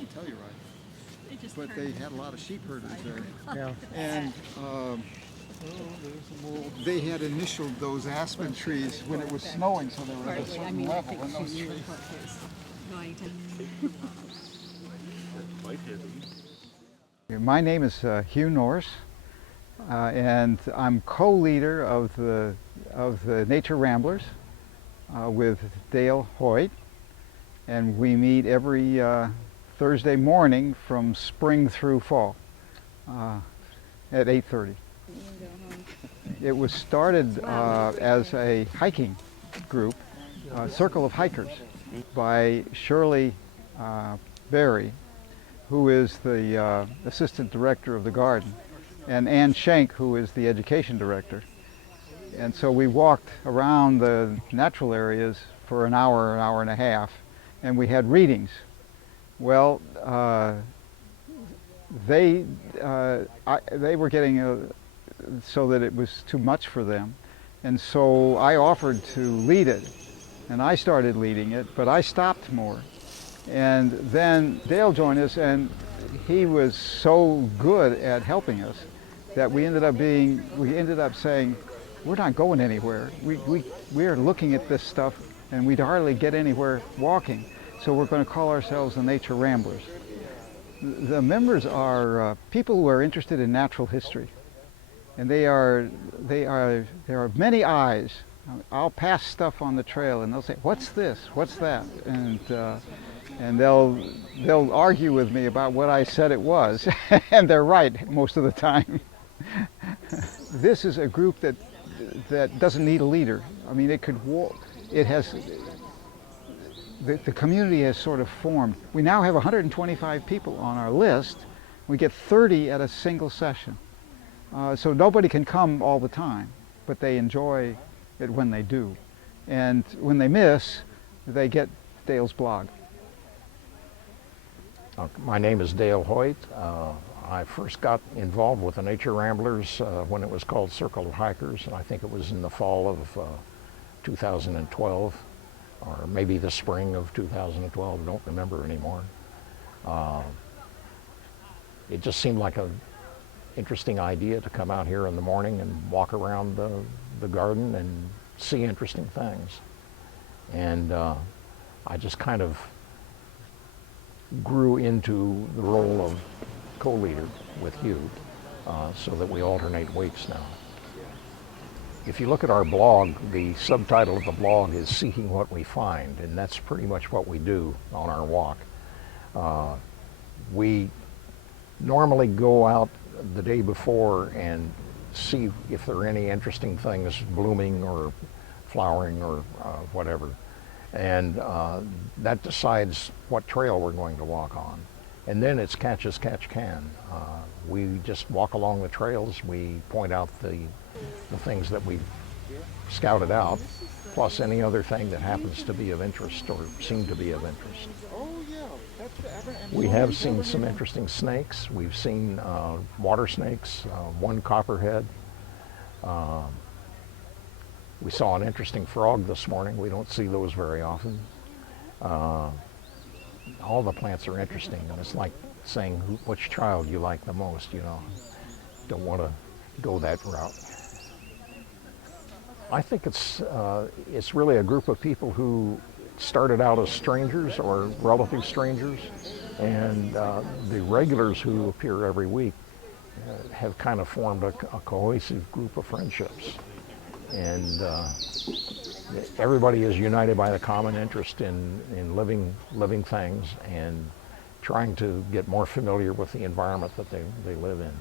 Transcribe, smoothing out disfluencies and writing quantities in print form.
didn't tell you right. But they had a lot of sheep herders there. Yeah. And they had initialed those aspen trees when it was snowing, so they were at a certain level in those trees. My name is Hugh Norris, and I'm co-leader of the Nature Ramblers with Dale Hoyt, and we meet every Thursday morning from spring through fall at 8:30. It was started as a hiking group, Circle of Hikers, by Shirley Berry, who is the assistant director of the garden, and Ann Schenk, who is the education director. And so we walked around the natural areas for an hour and a half, and we had readings. Well, they were getting so that it was too much for them, and so I offered to lead it, and I started leading it, but I stopped more. And then Dale joined us, and he was so good at helping us that we ended up saying, we're not going anywhere. We are looking at this stuff, and we'd hardly get anywhere walking. So we're going to call ourselves the Nature Ramblers. The members are people who are interested in natural history, and there are many eyes. I'll pass stuff on the trail, and they'll say, "What's this? What's that?" And they'll argue with me about what I said it was, and they're right most of the time. This is a group that doesn't need a leader. I mean, it could walk. It has. The community has sort of formed. We now have 125 people on our list. We get 30 at a single session. So nobody can come all the time, but they enjoy it when they do. And when they miss, they get Dale's blog. My name is Dale Hoyt. I first got involved with the Nature Ramblers when it was called Circle of Hikers, and I think it was in the fall of 2012, or maybe the spring of 2012, I don't remember anymore. It just seemed like an interesting idea to come out here in the morning and walk around the garden and see interesting things. And I just kind of grew into the role of co-leader with Hugh, so that we alternate weeks now. If you look at our blog, the subtitle of the blog is Seeking What We Find, and that's pretty much what we do on our walk. We normally go out the day before and see if there are any interesting things blooming or flowering or whatever. And that decides what trail we're going to walk on. And then it's catch as catch can. We just walk along the trails, we point out the things that we've scouted out, plus any other thing that happens to be of interest or seem to be of interest. We have seen some interesting snakes. We've seen water snakes, one copperhead. We saw an interesting frog this morning. We don't see those very often. All the plants are interesting, and it's like saying which child you like the most, you know. Don't want to go that route. I think it's really a group of people who started out as strangers or relative strangers, and the regulars who appear every week have kind of formed a cohesive group of friendships. And everybody is united by the common interest in living things and trying to get more familiar with the environment that they live in.